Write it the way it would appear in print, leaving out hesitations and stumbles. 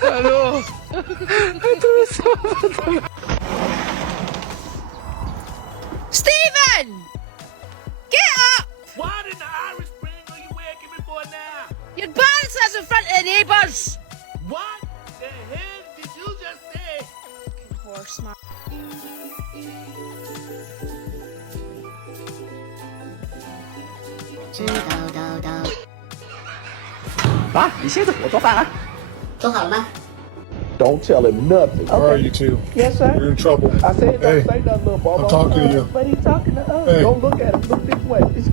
Hallo. Stephen! Get up! What in the Irish Spring are you waking me for now? You're embarrassing us in front of the neighbours! What the hell did you just say? Fucking horse, man. 啊，你歇着，我做饭啊。做好了吗？ Don't tell him nothing. All right, you two. Yes, sir. You're in trouble. I said don't Hey, say nothing, little boy. I'm talking to you. But he talking to us. Hey. Don't look at him. Look this way. Yes,